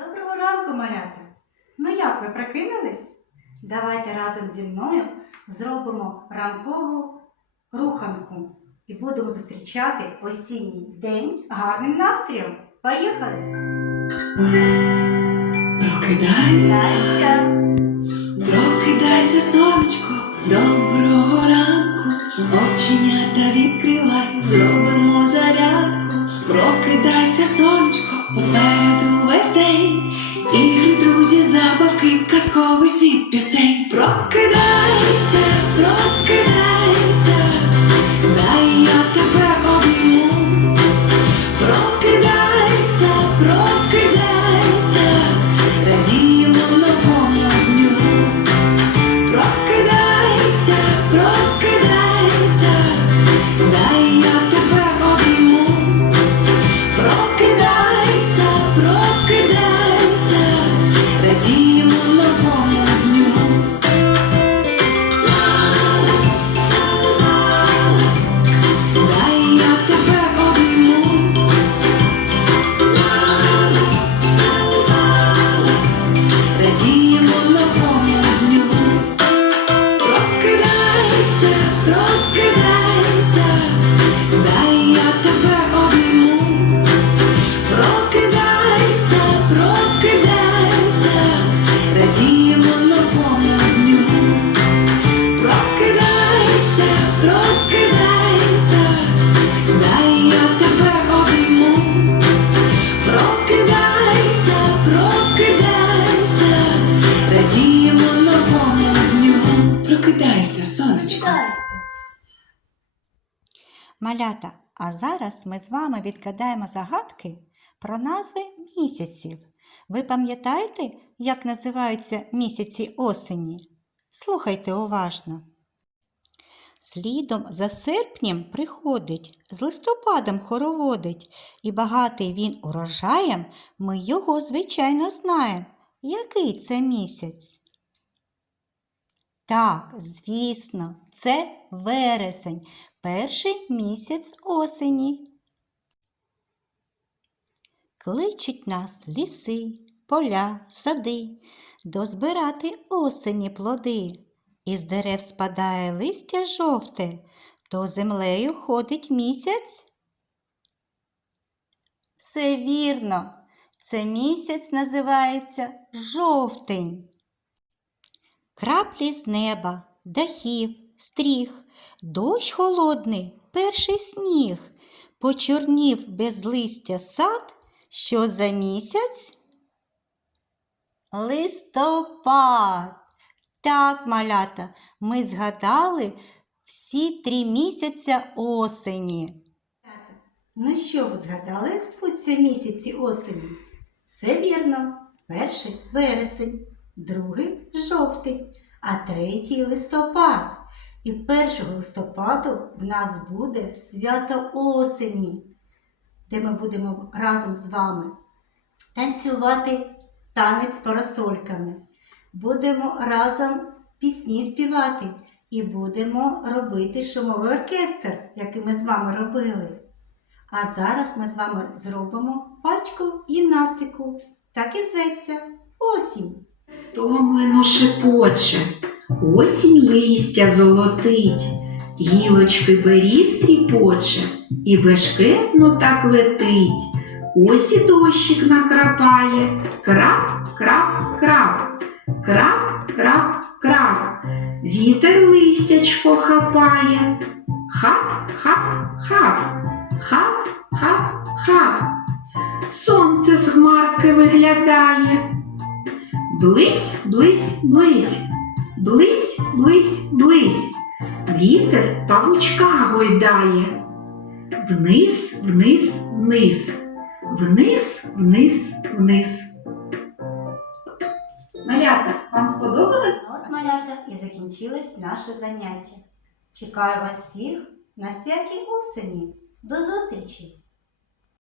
Доброго ранку, малята! Ну як ви прокинулись? Давайте разом зі мною зробимо ранкову руханку і будемо зустрічати осінній день гарним настроєм. Поїхали! Прокидайся, прокидайся, сонечко, доброго ранку, оченята відкривай, Малята, а зараз ми з вами відгадаємо загадки про назви місяців. Ви пам'ятаєте, як називаються місяці осені? Слухайте уважно. Слідом за серпнем приходить, з листопадом хороводить, і багатий він урожаєм, ми його, звичайно, знаємо. Який це місяць? Так, звісно, це вересень, перший місяць осені. Кличуть нас ліси, поля, сади, дозбирати осені плоди. Із дерев спадає листя жовте, то землею ходить місяць. Все вірно, це місяць називається жовтень. Краплі з неба, дахів, стріх, дощ холодний, перший сніг, почорнів без листя сад, що за місяць? Листопад. Так, малята, ми згадали всі три місяця осені. Ну що, ви згадали, як місяці осені? Все вірно. Перший вересень, другий жовтий, а третій листопад. І 1 листопаду в нас буде свято осені, де ми будемо разом з вами танцювати танець з парасольками. Будемо разом пісні співати і будемо робити шумовий оркестр, який ми з вами робили. А зараз ми з вами зробимо пальчикову гімнастику. Так і зветься осінь. Стомлено шепоче, осінь листя золотить, гілочки беріз тріпоче, і бешкетно так летить. Ось і дощик накрапає, крап, крап, крап, крап, крап, крап. Вітер листячко хапає, хап, хап, хап, хап, хап, хап. Сонце з хмарки виглядає. Близь, близь, близь, близь, близь, близь. Вітер павучка гойдає. Вниз, вниз, вниз, вниз, вниз, вниз. Малята, вам сподобалось? От, малята, і закінчилось наше заняття. Чекаю вас всіх на святі осені. До зустрічі!